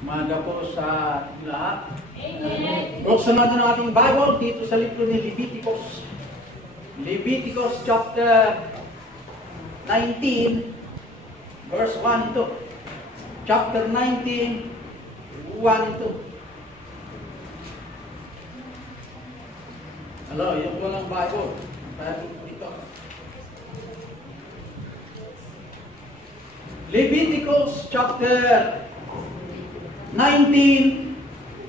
Umaga po sa lahat. Buksan natin ang ating Bible dito sa libro ni Leviticus. Leviticus chapter 19, verse 1 ito. Chapter 19, 1 ito. Hello, yung walang Bible. Bible po ito. Leviticus chapter 19,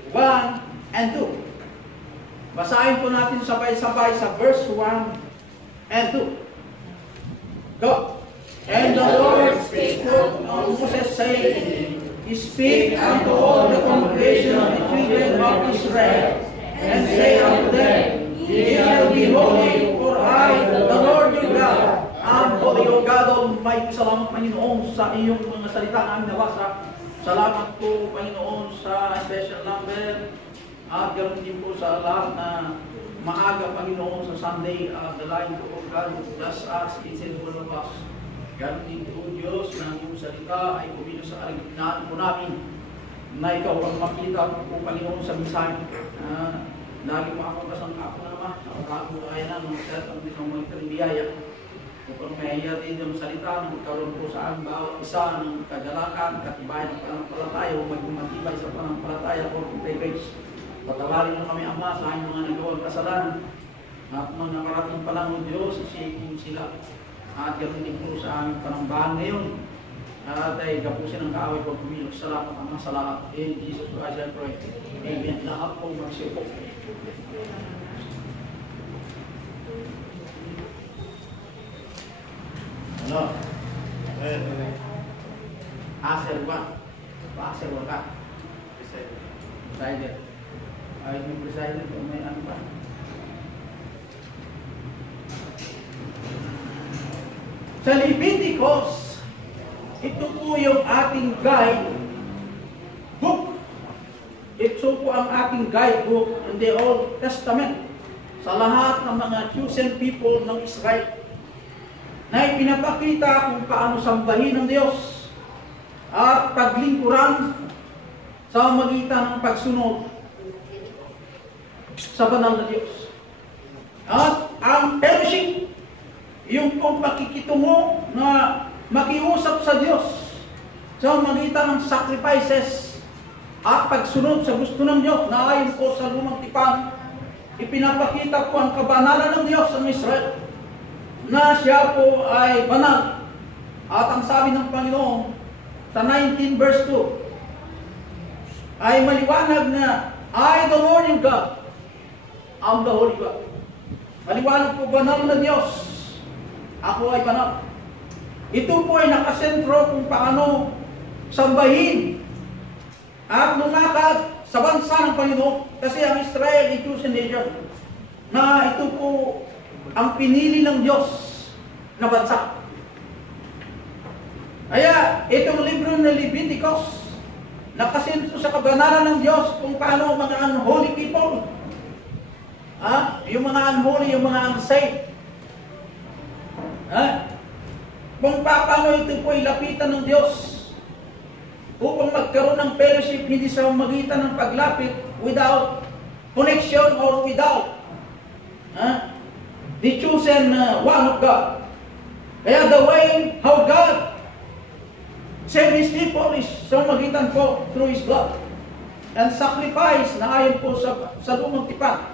1 and 2. Basahin po natin sabay-sabay sa verse 1 and 2. Go! And the Lord spake unto Moses, saying, Speak unto all the congregation of the children of Israel, and say unto them, Ye shall be holy, for I, the Lord your God, am holy. O God Almighty, salamat Panginoon sa iyong mga salita na aming nabasa. Salamat po Panginoon sa special number. At ganoon din po sa lahat na maaga Panginoon sa Sunday. The line po of God, just as it's in all of us. Ganoon din po Diyos na ang iyong salita ay kumino sa alignan po namin. Na ikaw ang makita po Panginoon sa misahe. Lagi mo ako kasang ako naman. Ako ay na nung set ang isang mga biyaya. Upang mahiya din yung salita na magkaroon po sa ang bawat isa ng kagalakan, katibayan ng panampalataya o maging matibay sa panampalataya o grace. Patawarin mo kami Ama sa aming mga nagawang kasalanan. At nung nakarating pa lang ng Diyos, isipin sila. At ganoon din po sa aming panambahan ngayon. At ay gapusin ang kaaway pag pumilok. Salamat Ama sa lahat. In Jesus Christ I pray. Amen. Lahat po magsipo. Ano? Aser ba? Pa-aser ba ka? Presider. Ayun yung presider kung may ano pa. Sa Leviticus, ito po yung ating guide book. Ito po ang ating guidebook in the Old Testament sa lahat ng mga chosen people ng Israel na ipinapakita kung paano sambahin ng Diyos at paglingkuran sa magitan ng pagsunod sa banal na Diyos. At ang fellowship, yung pong pakikitungo na makiusap sa Diyos sa magitan ng sacrifices at pagsunod sa gusto ng Diyos na ayon po sa lumang tipan, ipinapakita po ang kabanalan ng Diyos sa Israel na siya po ay banal. At ang sabi ng Panginoon sa 19 verse 2 ay maliwanag na I, the Lord your God, am the Holy God. Maliwanag po banal na Diyos. Ako ay banal. Ito po ay nakasentro kung paano sambahin at lumakad sa bansa ng Panginoon. Kasi ang Israel ay chosen nation na ito po ang pinili ng Diyos na bansa. Kaya itong libro ng Leviticus nakasentro sa kabanalan ng Diyos kung paano mga unholy people, yung mga unholy, yung mga unsaved, kung paano ito po ay lapitan ng Diyos upang magkaroon ng fellowship hindi sa magitan ng paglapit without connection or without the chosen one of God. Kaya the way how God saved His people is sa magitan po through His blood and sacrifice na ayon po sa lumang tipan.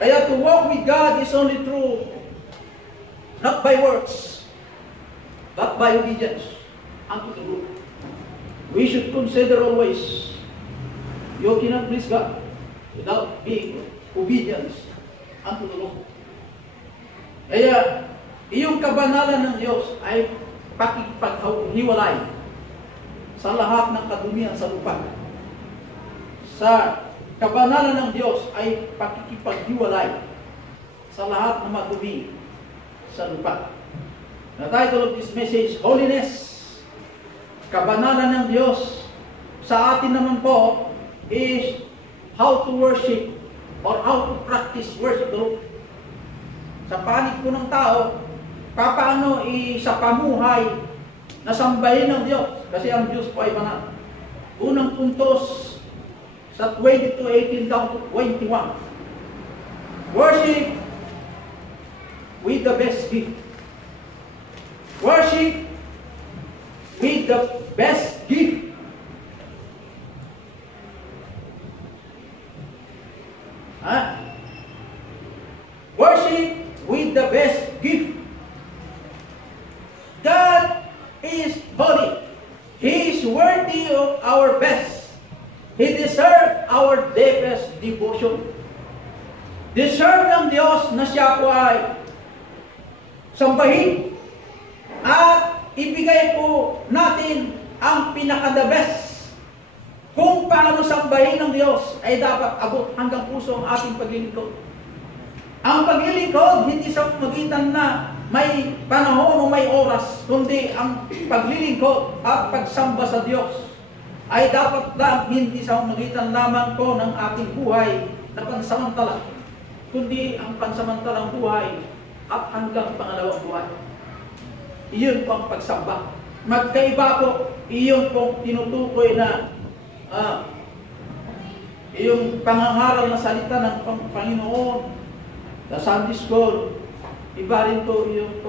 Kaya to walk with God is only through not by works but by obedience unto the Lord. We should consider always you cannot please God without being obedience unto the Lord. Kaya, iyong kabanalan ng Diyos ay pakikipaghiwalay sa lahat ng kadumihan sa lupa. Sa kabanalan ng Diyos ay pakikipaghiwalay sa lahat ng madumi sa lupa. The title of this message, Holiness. Kabanalan ng Diyos sa atin naman po is how to worship or how to practice worship the Lord. Sa panig po ng tao, paano sa pamuhay na sambahin ng Diyos. Kasi ang Diyos po ay banal. Unang puntos sa 22:18 down to 21. Worship with the best gift. Worship with the best gift. Worship with the best gift. God is holy. He is worthy of our best. He deserves our deepest devotion. Deserve ng Diyos na siya po ay sambahin at ibigay po natin ang pinaka-the best. Kung paano sambahin ng Diyos ay dapat abot hanggang puso ang ating paglilingkod. Ang paglilingkod, hindi sa magitan na may panahon o may oras, kundi ang paglilingkod at pagsamba sa Diyos ay dapat lang hindi sa magitan lamang po ng ating buhay na pansamantala, kundi ang pansamantalang buhay at hanggang pangalawang buhay. Iyon po ang pagsamba. Magkaiba po, iyon po tinutukoy na yung pangangaral na salita ng Panginoon sa Sunday School. Iba rin po yung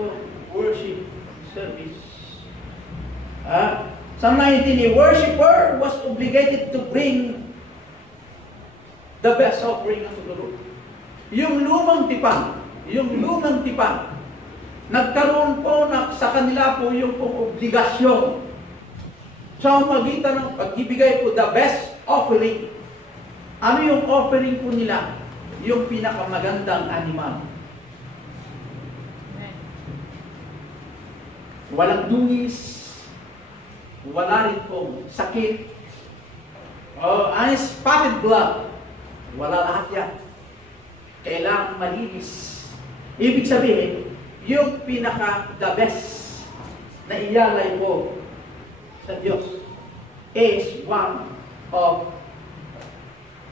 worship service. Psalm 19, a worshiper was obligated to bring the best offering unto the Lord. Yung lumang tipan, nagkaroon po sa kanila po yung obligasyon sa magitan ng pagbibigay po the best offering. Ano yung offering po nila? Yung pinakamagandang animal. Walang dungis, wala rin po sakit, unspotted blood, wala lahat yan. Kailangan malinis. Ibig sabihin, yung pinaka-the best na iyalay po sa Diyos is one of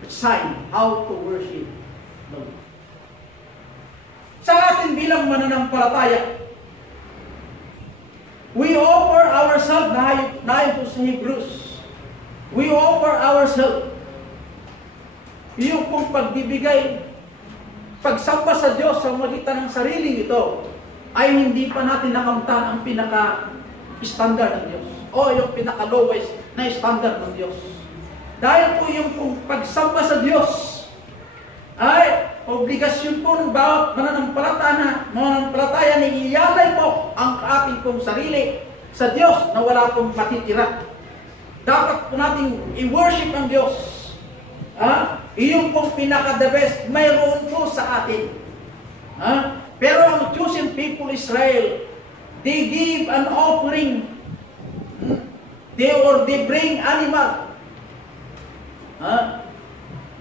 the sign how to worship the Lord. Sa atin bilang mananampalataya, we offer ourselves, na po sa Hebrews, we offer ourselves. Yung kung pagbibigay, pagsamba sa Diyos sa magitan ng sariling ito, ay hindi pa natin nakamtan ang pinaka-standard ng Diyos o yung pinaka-lowest na standard ng Diyos. Dahil po yung pagsamba sa Diyos ay obligasyon po ng bawat mananampalataya na iyalay po ang ating pong sarili sa Diyos na wala pong matitira. Dapat po natin i-worship ang Diyos. Iyon pong pinaka-the best mayroon po sa atin. Pero ang chosen people Israel, they give an offering. They bring animal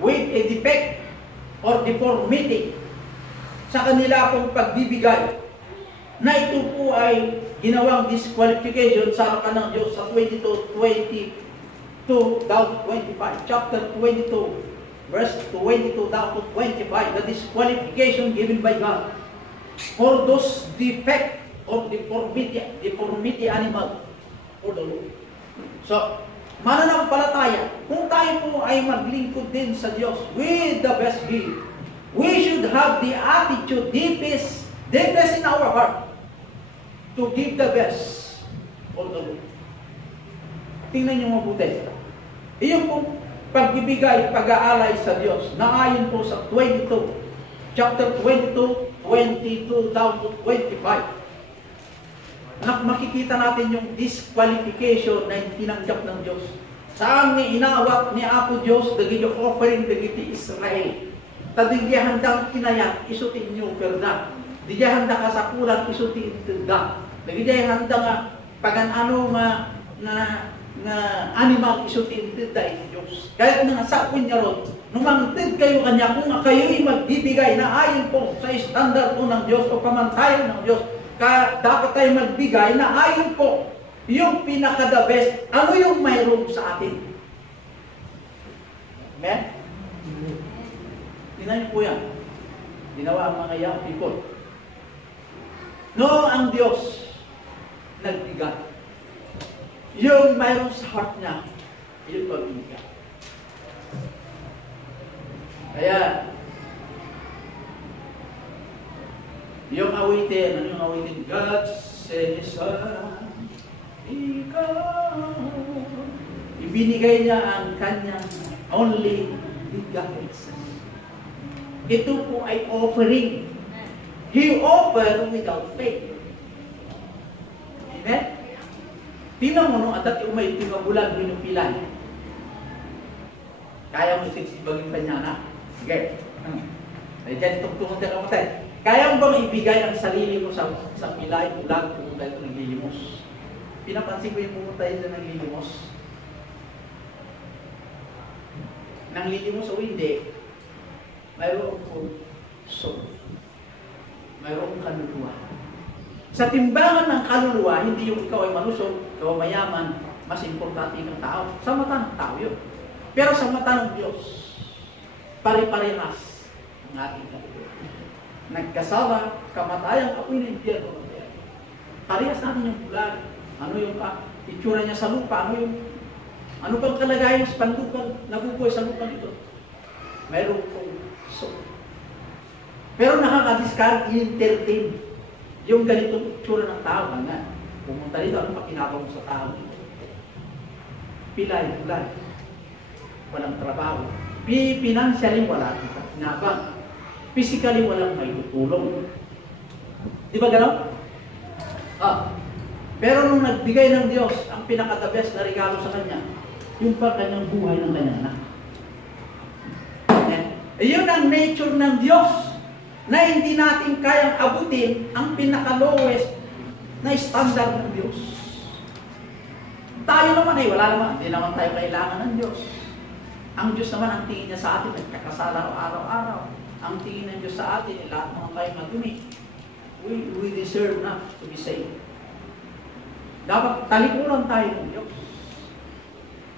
with a defect or deformity sa kanila pong pagbibigay, na ito po ay ginawang disqualification sa harapan ng Diyos sa 22 down to 25. Chapter 22, verse 22 down to 25. The disqualification given by God for those defect or deformity animal for the Lord. So, mananampalataya, kung tayo po ay maglingkod din sa Diyos with the best gift, we should have the attitude deepest in our heart to give the best for the Lord. Tingnan niyo mabuti. Iyon pong pagbibigay, pag-aalay sa Diyos, na ayon po sa 22, chapter 22, 22 down to 25. Makikita natin yung disqualification na tinanggap ng Diyos. Saan ni inawat ni Apo Diyos, dagiti offering, dagiti Israel. Tadigya handang kinayat, isutin nyo perda. Digya handa ka sa kulang, isutin tinda. Digya handa nga, pagan-ano na animal, isutin tinda iti Diyos. Kaya nga sa niya ron, numangtid kayo kanya, kung kayo'y magbibigay na ayon po sa standard po ng Diyos o pamantayan ng Diyos, dapat tayo magbigay na ayon po yung pinaka-the best. Ano yung mayroon sa atin? Amen? Tingnan niyo po yan. Ginawa ang mga young people. No, ang Diyos nagbigay. Yung mayroon sa heart niya, yun pagbibigay. Kaya, yung awitin, ano yung awitin? God says, ikaw. Ibinigay niya ang kanyang only begotten Son. Ito po ay offering. He offered without faith. Amen? Tingnan mo nung atat yung may timabulan, binupilay. Kaya mo sigsibagin pa niya na. Sige. Ay, dyan tungtungan tayo kapatid. Kaya mo bang ibigay ang sarili mo sa pilay, bulag, pumunta ito naglilimos? Pinapansin ko yung pumunta ito naglilimos. Nanglilimos o hindi, mayroong soul. Mayroong kaluluwa. Sa timbangan ng kaluluwa, hindi yung ikaw ay malusog, ikaw mayaman, mas importante ng tao. Sa mata ng tao yun. Pero sa mata ng Diyos, pare-parehas ang ating kaluluwa. Nagkasala, kamatayan, ako'y naibigyan ko. Parehas natin yung bulan. Ano yung itsura niya sa lupa? Ano bang kalagayan sa panlupan? Nabubuhay sa lupa nito. Mayroon pong soul. Pero nakaka-discard, i-entertain yung ganitong itsura ng tao. Pumunta dito, ano pakinabang mo sa tao dito? Pilay, bulan. Walang trabaho. Financially, wala kang pakinabang. Physically, walang may tutulong. Di ba gano'n? Pero nung nagbigay ng Diyos, ang pinaka-the best na regalo sa Kanya, yung pa kanyang buhay ng kanyang anak. Yun ang nature ng Diyos na hindi natin kayang abutin ang pinaka-lowest na standard ng Diyos. Tayo naman ay wala naman. Hindi naman tayo kailangan ng Diyos. Ang Diyos naman, ang tingin niya sa atin, nagkakasala araw-araw. Ang tingin ng Diyos sa atin, lahat mga tayo madumi. We deserve not to be saved. Dapat talikuran tayo ng Diyos.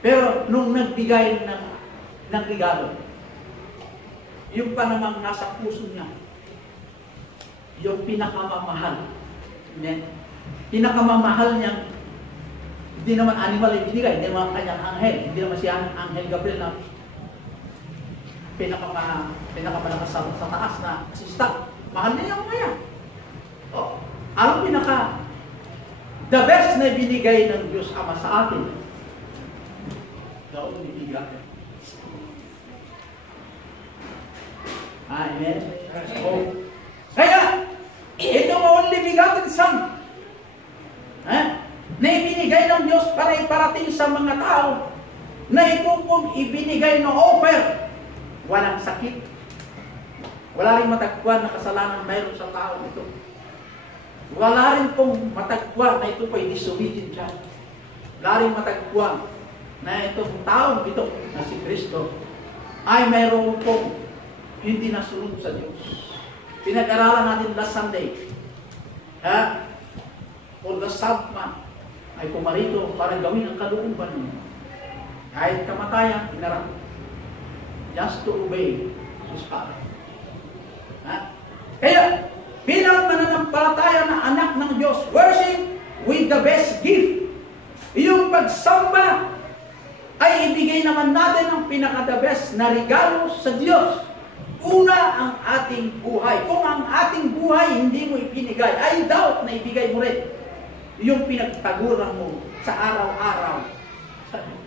Pero nung nagbigay ng regalo, yung pa namang nasa puso niya, yung pinakamamahal. Pinakamamahal niya, hindi naman animal ay binigay, hindi naman kanyang anghel, hindi naman siya Anghel Gabriel na pinakamalakas sa taas na assistant. Mahal niya yung kaya. Ang the best na binigay ng Diyos Ama sa atin, daw ibigay. Amen? Kaya, itong only begotten Son, na ibinigay ng Diyos para iparating sa mga tao, na ito pong ibinigay na offer, walang sakit. Wala rin matagpuan na kasalanan mayroon sa tao ito. Wala rin pong matagpuan na ito po'y disobedient siya. Wala rin matagpuan na itong taong ito na si Kristo ay mayroon pong hindi nasunod sa Diyos. Pinag-aralan natin last Sunday. O last Sabbath ay pumarito para gawin ang kalooban niya. Kahit kamatayan, inarap. Just to obey His Father. Kaya, bilang mananampalataya na anak ng Diyos, worship with the best gift. Yung pagsamba ay ibigay naman natin ang pinaka-the best na regalo sa Diyos. Una, ang ating buhay. Kung ang ating buhay hindi mo ipinigay, I doubt na ibigay mo rin yung pinagtaguran mo sa araw-araw sa Diyos.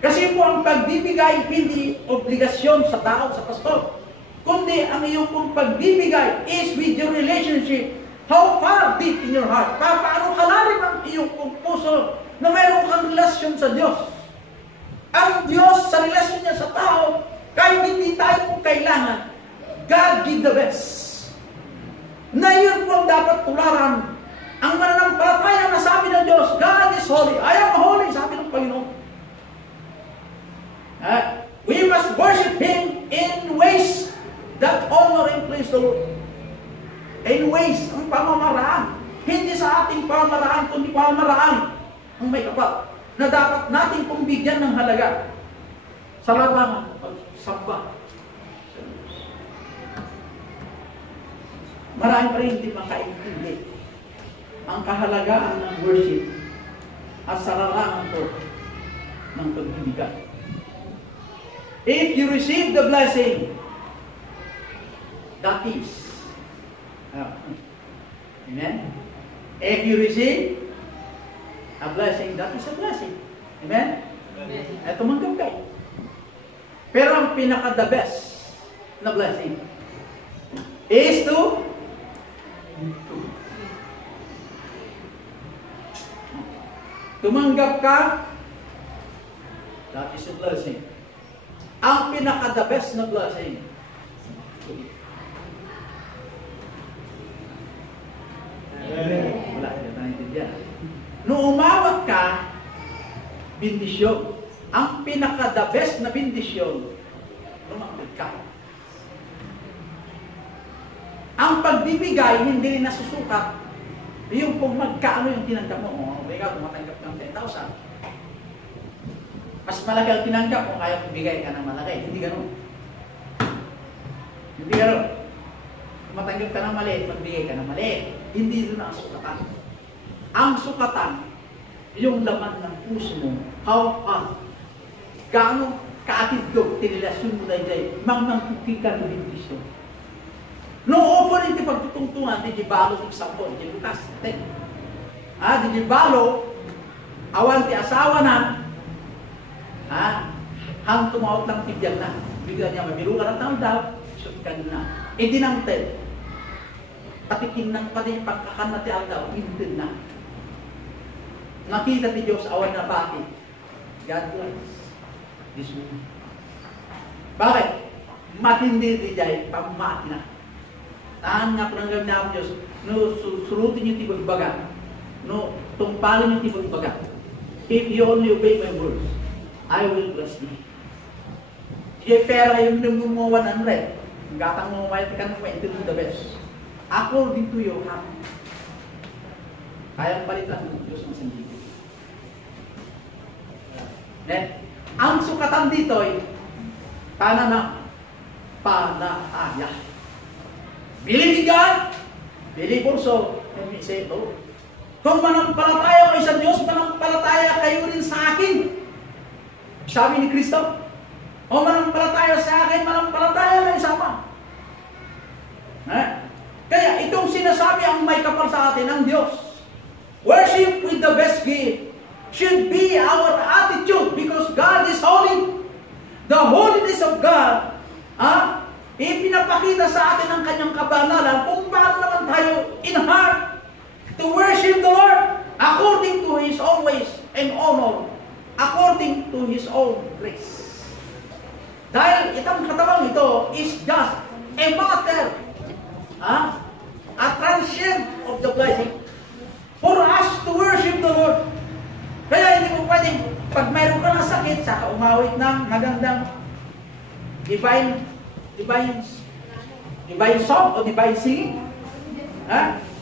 Kasi po ang pagbibigay hindi obligasyon sa tao, sa pastor. Kundi ang iyong pong pagbibigay is with your relationship. How far deep in your heart? Paano kalalim ang iyong pong puso na mayroon kang relasyon sa Diyos? Ang Diyos sa relasyon niya sa tao, kahit hindi tayo kung kailangan, God give the best. Na yun po ang dapat tularan. Ang mananampalataya na sabi ng Diyos, God is holy. I am holy, sabi ng Panginoon. We must worship Him in ways that honor and please the Lord. In ways, ang pamamaraan. Hindi sa ating pamamaraan, kundi pamamaraan ang may kapal. Na dapat natin pong bigyan ng halaga. Sa larangan, pagsamba. Marami pa rin hindi makaintindi ang kahalagaan ng worship at sa larangan ko ng pagbibigay. If you receive the blessing, that is. Amen? If you receive a blessing, that is a blessing. Amen? At tumanggap kayo. Pero ang pinaka-the best na blessing is to tumanggap ka, that is a blessing. Ang pinaka-the best na blessing, wala, hindi na naintindihan. Nung umawat ka, bindisyon. Ang pinaka-the best na bindisyon, lumapit ka. Ang pagbibigay, hindi rin nasusukat. Yung kung magkaano yung tinanggap mo, ikaw tumatanggap ng 10,000. Mas malaki ang tinanggap kung kaya bigay ka ng malaki. Hindi ganun. Hindi ganun. Tumatanggap ka ng maliit, magbigay ka ng maliit. Hindi doon ang sukatan. Ang sukatan, yung laman ng puso mo, gaano kaatidog, tinilasyon mo na dyan, mang pukikan ng bindisyon. No offering ti pagtutungtungan, di balo ng sampon, di bukas, di balo, awan ti asawa na, hang tumawag lang tibyan na, bigyan niya, mabiru ka ng taon daw, sutkan na, idinangted, patikin ng pati pagkakan na ti daw, intin na. Nakita ti Diyos, awan na bakit? God bless this woman. Bakit? Matindi di jay, pamati na. Tahan nga pananggap niya ang Diyos, no, surutin niyo tibag baga, no, tumpalin niyo tibag baga. If you only obey my words, I will bless you. Sige, pera yung nung 100, gatang mo may tikan mo, ito the best. According to your heart. Kayang palitan ng Diyos ng sandito. Ang sukatan dito ay panahaya. Believe in God, believe also, and we say, oh, kung manampalataya kayo sa Diyos, manampalataya kayo rin sa akin. Sabi ni Kristo, o manampalataya sa akin, manampalataya kayo sa Ama. Kaya itong sinasabi ang may kapal sa atin ng Diyos. Worship with the best gift should be our attitude because God is holy. The holiness of God, ipinapakita sa atin ang kanyang kabanalan kung paano naman tayo in heart to worship the Lord according to His own ways and honor, according to His own grace. Dahil itong katawang ito is just a matter, a transient of the blessing for us to worship the Lord. Kaya hindi mo pwedeng, pag mayroon ka ng sakit, saka umawit ng magandang divine song o divine singing.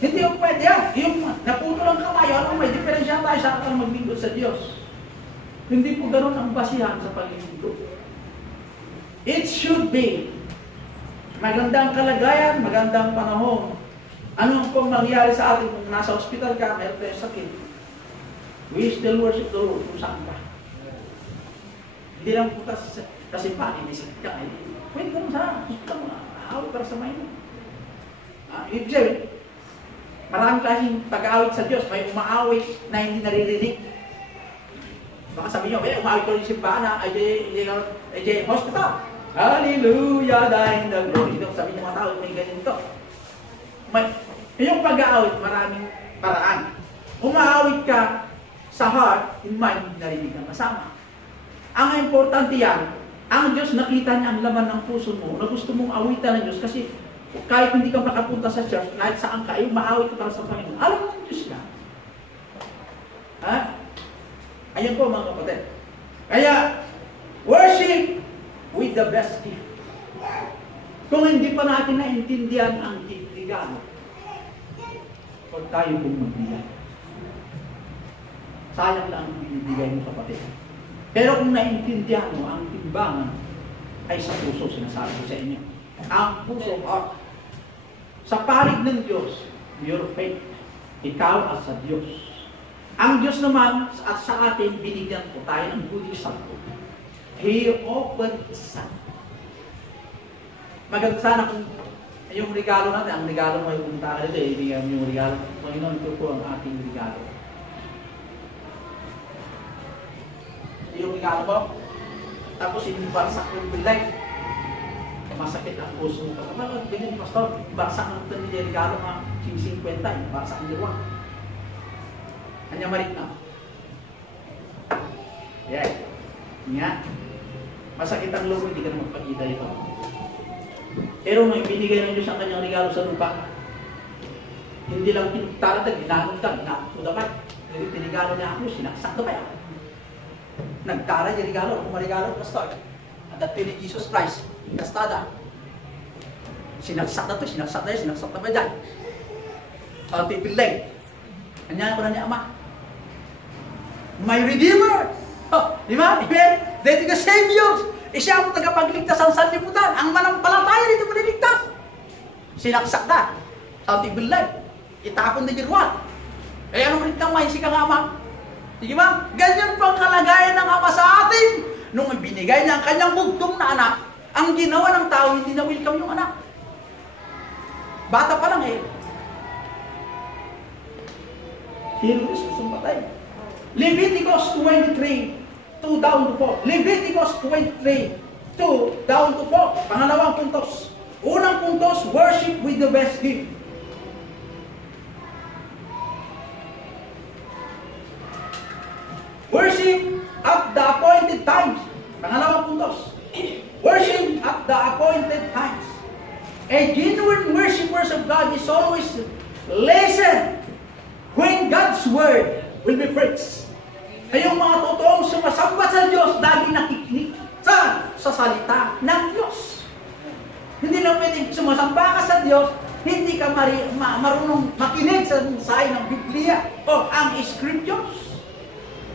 Hindi mo pwede yan. Yung naputo ng kamay, may diferensya tayo sa kang maglingkod sa Diyos. Hindi po ganun ang basihan sa paglingkod. It should be magandang kalagayan, magandang panahon. Anong pong mangyari sa atin kung nasa ospital ka, mayroon tayo sakit? We still worship the Lord kung saan ka. Hindi lang po kasi pa, inisip ka. Pwede ka mo sa hospital mo, aawit para sa maino. Ibig sabihin, maraming klaseng pag-aawit sa Diyos. May umaawit na hindi naririnig. Baka sabi nyo, umaawit ko rin simbahan na, ay hospital. Hallelujah, thine the glory. Ito, sabi nyo mga tao, may ganito. Yung pag-aawit, maraming paraan. Umaawit ka sa heart, in mind, narinig ang kasama. Ang importante yan, ang Diyos nakita niya ang laman ng puso mo na gusto mong awitan ng Diyos kasi kahit hindi ka makapunta sa church, kahit saan ka, yung maawit ka para sa Panginoon. Alam mo ng Diyos ka. Ayan po mga kapatid. Kaya, worship with the best gift. Kung hindi pa natin naintindihan ang regalo, huwag tayo pong magbigay. Sayang lang ang binibigay mo kapatid. Pero kung naintindihan mo, ang timbangan ay sa puso, sinasabi ko sa inyo. Ang puso, sa panig ng Diyos, your faith, ikaw at sa Diyos. Ang Diyos naman at sa atin, binigyan po tayo ng good example. He offered His Son. Maganda sana kung yung regalo natin, ang regalo mo yung punta ka dito, ibigyan mo yung regalo. Panginoon, ito po ang ating regalo. Yung regalo mo, tapos inibarsak yung life. Masakit ang puso mo. Kapag ganyan, Pastor, barsak ng ito ni regalo mga 50, barsak ang diwa. Kanya marik na. Yeah. Nga. Masakit ang loob, hindi ka na magpakita ito. Pero may binigay ng Diyos ang kanyang regalo sa lupa. Hindi lang pinagtarad, ginanong ka, ginanong ko dapat. Pero tinigalo niya ako, sinaksak na ba yan? Nagtara yung regalo, kung marigalo, Pastor. At that ni Jesus Christ, kastada. Sinaksak na to, sinaksak na ba dyan? Pipilay. Kanya ko na ni Ama. My Redeemer! Oh, di ba? Amen? Dito ka Savior! Siya ang tagapagligtas ang sanlibutan. Ang manampalataya dito maliligtas. Sinaksak na. Sa pipilay. Itapon na jirwan. Eh, ano rin kang may si kang Ama? Sige ba? Ganyan po ang kalagayan ng Ama sa atin. Nung binigay niya ang kanyang bugtong na anak, ang ginawa ng tao, hindi na welcome yung anak. Bata pa lang eh. Heroes, sumpatay. Leviticus 23, 2 down to 4. Leviticus 23, 2 down to 4. Pangalawang puntos. Unang puntos, worship with the best gift. Worship at the appointed times. Pangalawang puntos. Worship at the appointed times. A genuine worshippers of God is always listen when God's word will be preached. Ay yung mga totoong sumasamba sa Diyos, lagi nakikinig sa salita ng Diyos. Hindi lang pwedeng sumasamba ka sa Diyos, hindi ka marunong makinig sa mensahe ng Biblia o ang Scriptures.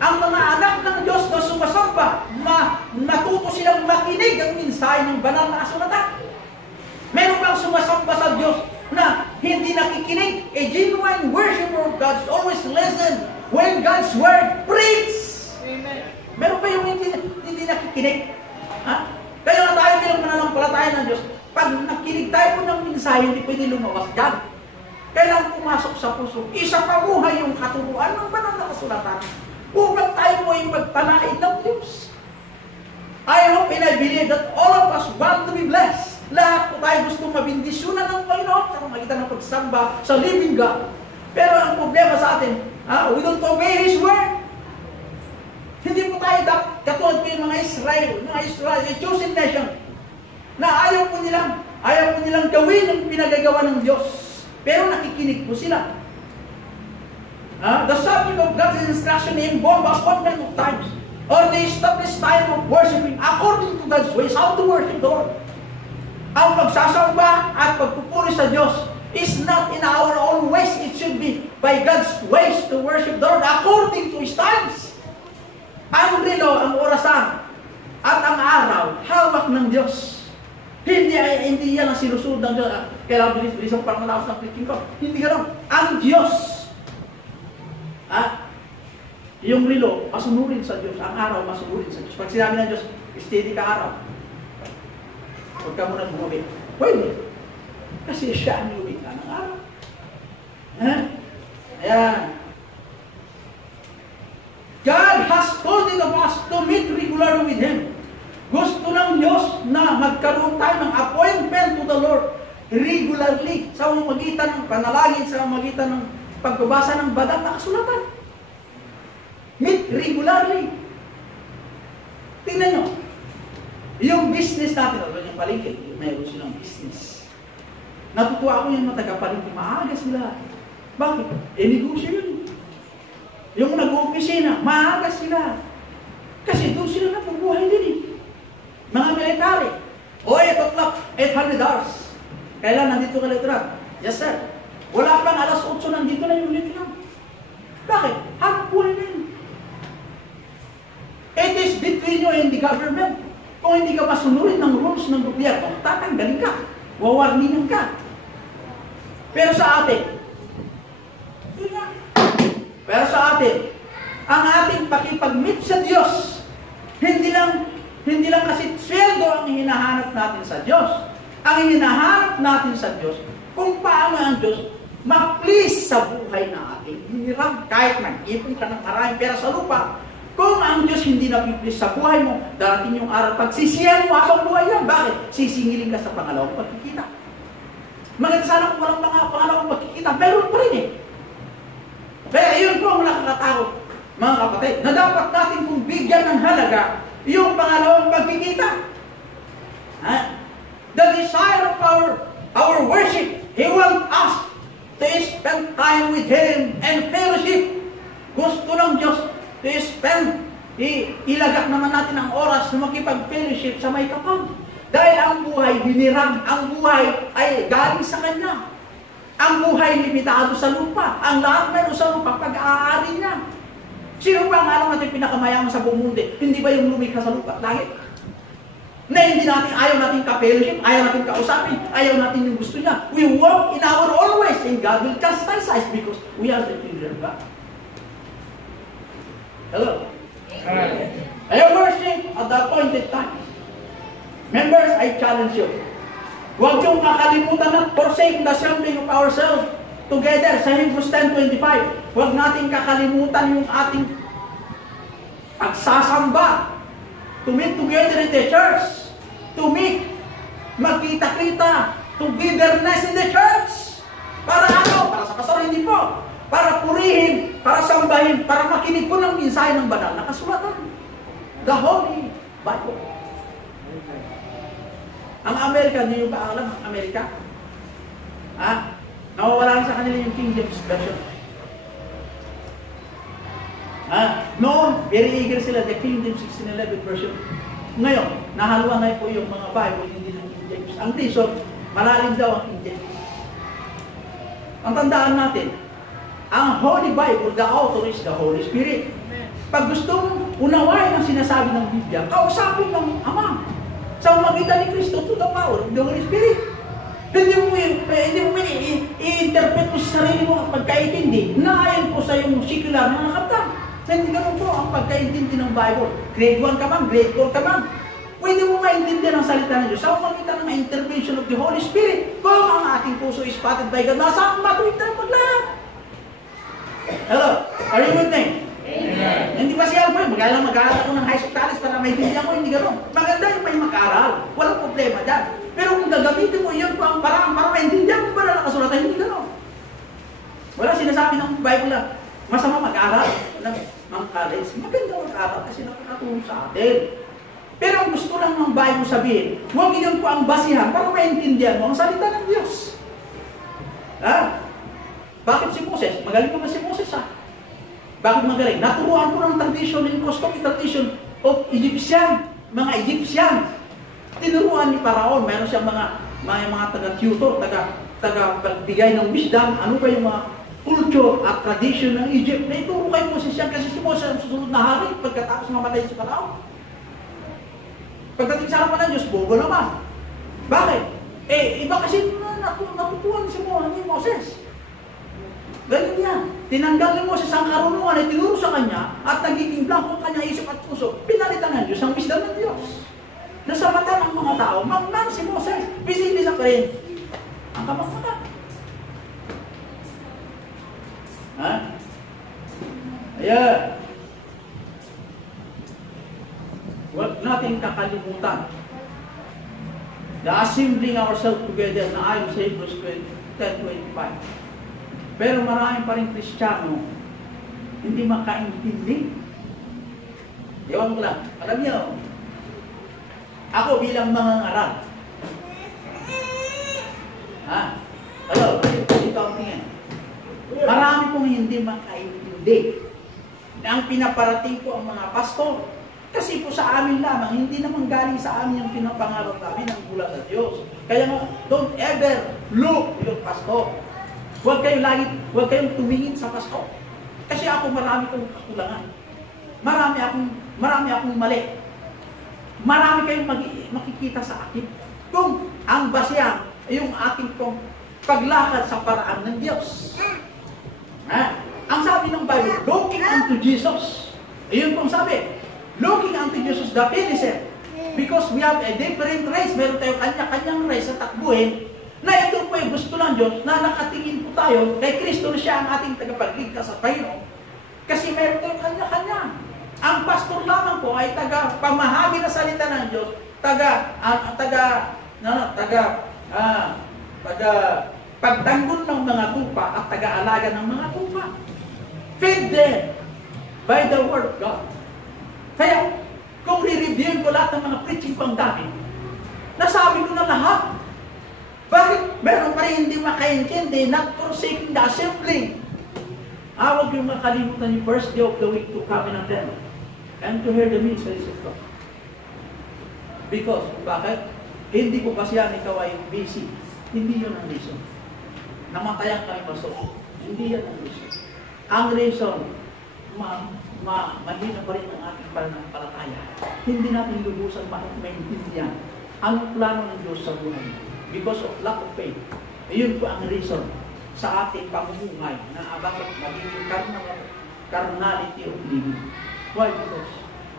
Ang mga anak ng Diyos na sumasamba, natuto silang makinig ang mensahe ng banal na kasulatan. Meron bang sumasamba sa Diyos na hindi nakikinig? A genuine worshiper of God always listen when God's word preach. Amen. Meron ba yung hindi nakikinig? Ha? Kaya nga tayo bilang mananampalataya ng Diyos, pag nakinig tayo po ng mensahe, hindi pwede lumawas dyan. Kailangan pumasok sa puso. Isa pamuhay yung katuruan ng banal na kasulatan. Upang tayo po yung pagpalain ng Diyos. I hope and I believe that all of us want to be blessed. Lahat po tayo gusto mabindisyonan ng Panginoon sa pamagitan ng pagsamba sa living God. Pero ang problema sa atin, we don't obey His word. Hindi po tayo katulad po yung mga Israel, a chosen nation, na ayaw po nilang gawin ang pinagagawa ng Diyos. Pero nakikinig po sila. The subject of God's instruction involve appointment of times or the established time of worshiping according to God's ways, how to worship the Lord. Ang pagsasamba at pagpupuri sa Diyos is not in our own ways. It should be by God's ways to worship the Lord according to His times. Ang relo, ang orasan, at ang araw, hawak ng Diyos. Hindi yan ang sinusunod ng Diyos. Kailangan bilis ang pangalawas ng preaching ko. Hindi gano'n. Ang Diyos. Yung relo, masunurin sa Diyos. Ang araw, masunurin sa Diyos. Pag sinabi ng Diyos, steady ka araw. Huwag ka muna bumabit. Pwede. Kasi siya ang lumika ng araw. Ayan. God has called it of us to meet regularly with Him. Gusto ng Diyos na magkaroon tayo ng appointment to the Lord regularly sa magitan ng panalangin, sa magitan ng pagbabasa ng banal na kasulatan. Meet regularly. Tingnan nyo. Yung business natin, yung palengke, mayroon silang business. Natutuwa ako yung matagapalengke, maaga sila. Bakit? Negosyo yun. Yung nag-opisina, maaga sila. Kasi doon sila nabubuhay din eh. Mga military. O, 8 o'clock, $800. Kailan nandito ka lieutenant? Yes, sir. Wala pang alas 8, nandito na yung lieutenant. Bakit? Hanap buhay na yun. It is between you and the government. Kung hindi ka masunurin ng rules ng gobyerno, tatanggalin ka. Wawarningan ka. Pero sa atin, Pero sa atin, ang ating pakipag-meet sa Diyos, hindi lang kasi sweldo ang hinahanap natin sa Diyos. Ang hinahanap natin sa Diyos, kung paano ang Diyos ma-please sa buhay na ating hiniram. Kahit nag-ipon ka ng maraming pera sa lupa, kung ang Diyos hindi na-please sa buhay mo, darating yung araw, pagsisiyan mo habang buhay yan. Bakit? Sisingilin ka sa pangalawang pagkikita. Maganda sana kung walang pangalawang pagkikita, meron pa rin eh. Kaya yun po ang nakakatakot, mga kapatid, na dapat natin kung bigyan ng halaga yung pangalawang pagkikita. The desire of our worship, He wants us to spend time with Him and fellowship. Gusto ng Diyos to spend, ilagak naman natin ang oras na makipag-fellowship sa may kapal. Dahil ang buhay hiniram, ang buhay ay galing sa Kanya. Ang buhay limitado sa lupa. Ang lahat meron sa lupa, pag-aari niya. Sino ba ang alam natin pinakamayaman sa buong mundo? Hindi ba yung lumikha sa lupa? Langit. Na hindi natin, ayaw natin ka-fellowship, ayaw natin kausapin, ayaw natin yung gusto niya. We walk in our own ways and God will chastise us because we are the children of God. Hello? Ayaw worship at the appointed time. Members, I challenge you. Huwag yung kakalimutan at forsake the assembling of ourselves together sa Hebrews 10:25. Huwag natin kakalimutan yung ating pagsasamba. To meet together in the church. To meet, magkita-kita, togetherness in the church. Para ano? Para sa pastor, hindi po. Para purihin, para sambahin, para makinig po ng mensahe ng banal na kasulatan. The Holy Bible. Ang Amerika, hindi nyo ba alam ang Amerika? Nawawala sa kanila yung King James Version. Noon, very eager sila, the King James 1611 version. Ngayon, nahaluan na po yung mga Bible, hindi ng King James. Ang reason, malalim daw ang King James. Ang tandaan natin, ang Holy Bible, the author is the Holy Spirit. Pag gusto mong unawain ang sinasabi ng Biblia, kausapin ng Ama. Sa magitan ni Kristo, to the power of the Holy Spirit. Hindi mo i-interpret mo sa sarili mo ang pagkaintindi na ayon po sa yung secular na nakaptan. Hindi ganun po ang pagkaintindi ng Bible. Grade 1 ka man, grade 4 ka man. Pwede mo maintindihan ang salita ng Diyos sa magitan ng intervention of the Holy Spirit. Kung ang ating puso is spotted by God, nasa ang matuwid tayo paglahat. Hello? Are you with me? Amen. Hindi ba siya po yun? Mag-aaral ako ng high school college para maintindihan ko, hindi gano'n. Maganda yung may mag-aaral. Walang problema dyan. Pero kung gagamitin mo yun po ang parang para maintindihan mo ba na nakasulatan, hindi gano'n. Wala sinasabi ng Bible na masama mag-aaral ng mga college. Maganda mag-aaral kasi nakakatulong sa atin. Pero ang gusto lang ng Bible sabihin, huwag yun po ang basihan para maintindihan mo ang salita ng Diyos. Bakit si Moses? Magaling naman si Moses Bakit magaling? Naturuan ko ng tradition and custom tradition of Egyptian, mga Egyptian. Tinuruan ni Paraon, mayroon siyang mga taga-tutor, taga-pagbigay ng wisdom, ano ba yung mga culture at tradition ng Egypt. Na ituro kay Moses yan kasi si Moses ang susunod na hari pagkatapos mamatay si Paraon. Pagdating sa harapan ng Diyos, bobo naman. Bakit? Iba kasi natutuan si Moses. Ganyan yan. Tinanggal ni Moses ang karunungan ay tinuro sa kanya at nagiging blanco ang kanya isip at puso. Pinalitan ng Diyos ang wisdom ng Diyos. Na sa mata ng mga tao, magnan si Moses, pinili pa rin ang kamakmaka. Ayan. Huwag natin kakalimutan. The assembling ourselves together na ayon sa Hebrews 10:25. Pero marami pa rin Kristiyano hindi makaintindi. Ewan ko lang. Alam niyo, ako bilang mangangaral. Hello, dito ang tingin. Marami pong hindi makaintindi. Ang pinaparating ko ang mga pastor. Kasi po sa amin lamang, hindi naman galing sa amin yung pinapangarap namin ng mula sa Diyos. Kaya nga, don't ever look yung pastor. Huwag kayong tumingin sa pastor. Kasi ako marami kong kakulangan. Marami akong mali. Marami kayong makikita sa akin. Kung ang basya ay yung ating pong paglakad sa paraan ng Diyos. Ang sabi ng Bible, looking unto Jesus. Ayun pong sabi, looking unto Jesus the finisher. Because we have a different race, meron tayo kanya-kanyang race sa takbuhin, na ito po yung gusto ng Diyos, na nakatingin po tayo kay Kristo na siya ang ating tagapagligtas sa Panginoon. Kasi meron tayo kanya-kanya. Ang pastor lamang po ay taga-pamahagi na salita ng Diyos, pagtanggol ng mga tupa at taga-alaga ng mga tupa. Feed them by the word of God. Kaya, kung re-review ko lahat ng mga preaching pang dami, nasabi ko na lahat. Bakit meron pa rin hindi makaintindi, not forsaking the assembling? Huwag yung makalimutan yung first day of the week to come in attend and to hear the messages of God. Because, bakit? Hindi ko kasi yan ikaw ay busy. Hindi yun ang reason. Namatayan kami pasok. Hindi yan ang reason. Ang reason, mahina pa rin ang ating pananampalataya. Hindi natin lubusan maintindihan ang plano ng Diyos sa buhay. Because of lack of faith. Iyon po ang reason sa ating pamumuhay na bakit magiging carnality of living. Why? Because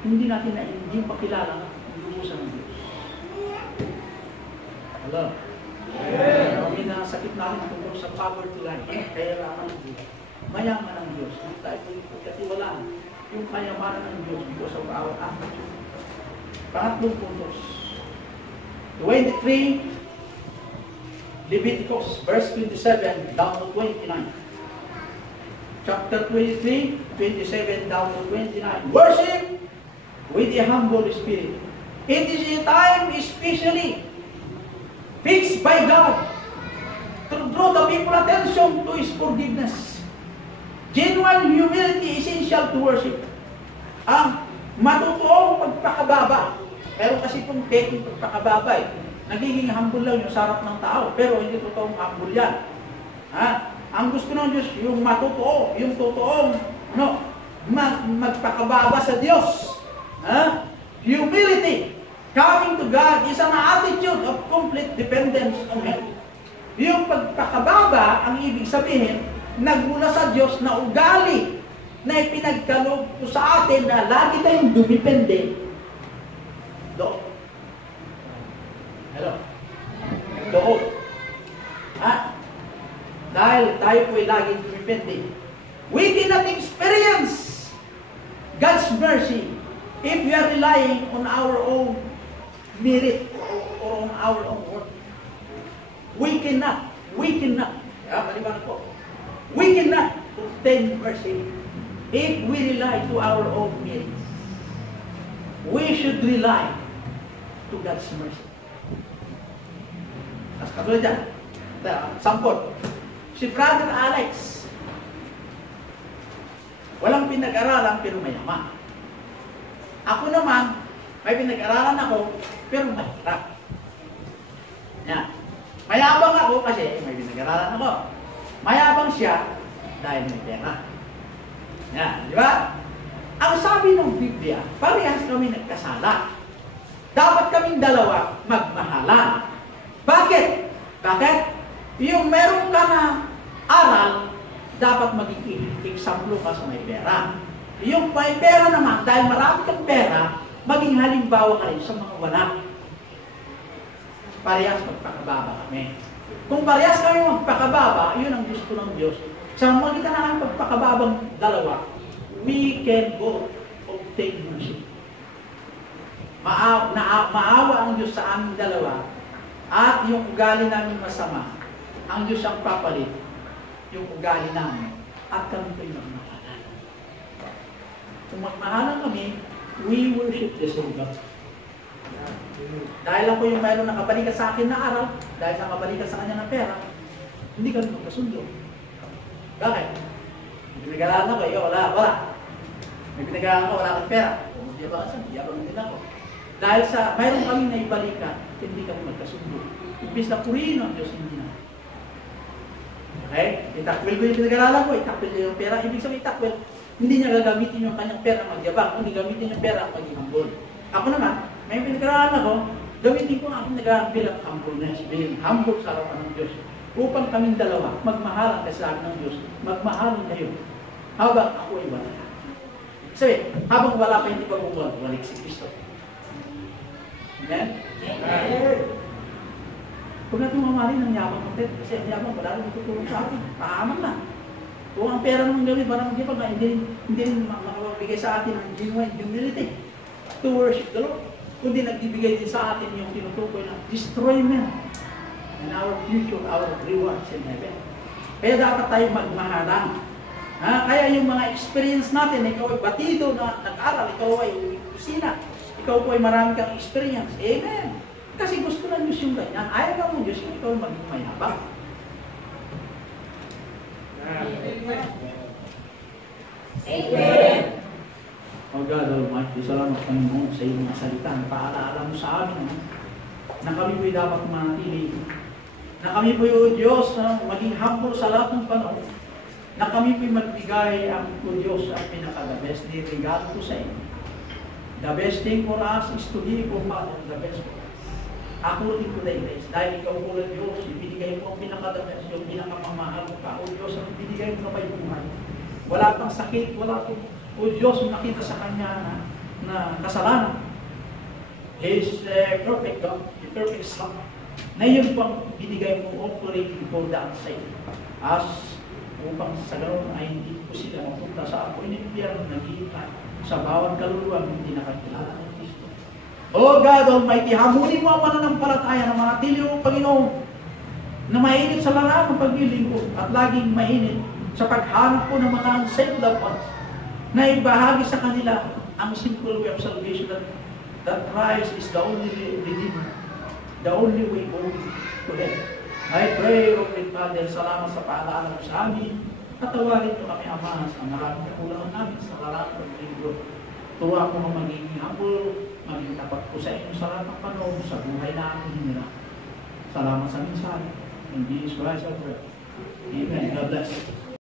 hindi natin hindi pakilala ang lubusan ng Diyos. Hello? Kami na sakit natin tungkol sa power to life. Kaya raman ng Diyos. Mayaman ng Diyos. Hindi tayo pagkatiwalaan yung kayamanan ng Diyos because of our attitude. Pangatlong puntos. 23, Leviticus, verse 27 down to 29. Chapter 23, 27 down to 29. Worship with a humble spirit. It is a time especially fixed by God to draw the people attention to His forgiveness. Genuine humility is essential to worship. Ang matutuong pagpakababa. Pero kasi itong taking pagpakababa nagiging humble lang yung sarap ng tao. Pero hindi totoong humble yan. Ang gusto ng Diyos, yung matutuo, yung totoong magpakababa sa Diyos. Humility. Coming to God is an attitude of complete dependence on Him. Yung pagpakababa, ang ibig sabihin, nagmula sa Diyos na ugali na ipinagkaloob ko sa atin na lagi tayong dumipende doon. Hello? Doon. Dahil tayo po ay laging dumipende. We cannot experience God's mercy if we are relying on our own merit or on our own work. We cannot. Maliwanag po. We cannot obtain mercy if we rely to our own merits. We should rely to God's mercy. As katulad dyan, sampol. Si Brother Alex, walang pinag-aralan pero mayaman. Ako naman, may pinag-aralan ako pero mahirap. Yan. Mayabang ako kasi may pinag-aralan ako. Mayabang siya dahil may pera. Yan, di ba? Ang sabi ng Biblia, parehas kami nagkasala. Dapat kaming dalawa magmahalan. Bakit? Yung meron ka na aral, dapat maging example ka sa may pera. Yung may pera naman, dahil marami kang pera, maging halimbawa ka rin sa mga wala. Parehas magpakababa kami. Kung parehas kami magpakababa, yun ang gusto ng Diyos. Sa magitan na ang pagpakababang dalawa, we can both obtain mercy. Maawa ang Diyos sa aming dalawa at yung ugali namin masama, ang Diyos ang papalit yung ugali namin at kami kayo magmahalan. Kung magmahalan kami, we worship the same God. Dahil ako yung mayroon nakabalikan sa akin na araw, dahil nakabalikan sa kanya ng pera, hindi kami magkasundo. Bakit? May pinag-aralan ako, wala. May pinag-aralan ako, wala kang pera. Hindi ba kasi? Hindi ako. Dahil sa mayroon kaming naibalikan, hindi kami magkasundo. Ibig na purihin ng Diyos, hindi na. Okay? Itakwil ko yung pinag-aralan ko, itakwil ko yung pera. Ibig sabihin itakwil, hindi niya gagamitin yung kanyang pera magyabang, kundi gamitin yung pera maging humble. Ako naman, may pinag-aralan ako, gamitin ko ang aking nag-aaral bilang humbleness, being humble sa harapan ng Diyos. Upang kaming dalawa, magmahalan kasi sabi ng Diyos, magmahalan kayo Habang ako ay wala. Sabi, habang wala pa hindi pa bumalik si Kristo. Amen? Amen. Huwag natin mamahalin ng yabang content kasi ang yabang wala rin tutulong sa atin. Pahaman na. Kung ang pera naman gawin, parang hindi rin makabigay sa atin ng genuine humility to worship the Lord. Kundi nagbibigay din sa atin yung tinutukoy na destroyment and our future, our rewards in heaven. Kaya dapat tayo magmahalang. Kaya yung mga experience natin, ikaw ay batido na nag-aral, ikaw ay kusina, ikaw po ay marami kang experience. Amen. Kasi gusto ng Diyos yung ganyan. Ayaw ka mo Diyos yung ikaw maging mayabang. Amen. Amen. Oh God Almighty, salamat Panginoon sa iyong mga salita. Paalaala mo sa amin na kami po'y dapat manatili. Na kami po'y, O Diyos, maging humble sa lahat ng panahon. Na kami po'y magbigay ang O Diyos ang pinaka-the best day regalo ko sa inyo. The best thing for us is to give, O Father, the best for us. According to thy grace. Dahil ikaw po lang Diyos, ibinigay mo ang pinaka-the best, yung pinakamamahal mo ka. O Diyos, ang ibinigay mo na may buhay. Wala pang sakit, wala pang O Diyos, nakita sa Kanya na kasalanan. He is perfect God, the perfect Son. Na yun pang binigay mo offering for the unsaved. As upang sa ganoon ay hindi po sila mapunta sa apoy ng impyerno, naghihintay sa bawat kaluluwang hindi nakakilala ng Kristo. O God Almighty, hamunin mo ang pananampalataya ng mga tilyo, Panginoon, na mainit sa larangan ng paglilingkod at laging mainit sa paghanap po ng mga unsaved loved ones, na ibahagi sa kanila ang simple way of salvation that Christ is the only Redeemer, the only way home to heaven. I pray, O great Father, salamat sa paalala mo sa amin. Patawarin mo kami, Ama, sa maraming kakulangan namin sa larangan ng lingkod. Tuwa ko ang magiging humble, maging tapat ko sa inyo sa lahat ng panahon, sa buhay namin hinila. Salamat sa mensahe. In Jesus Christ I pray. Amen. God bless.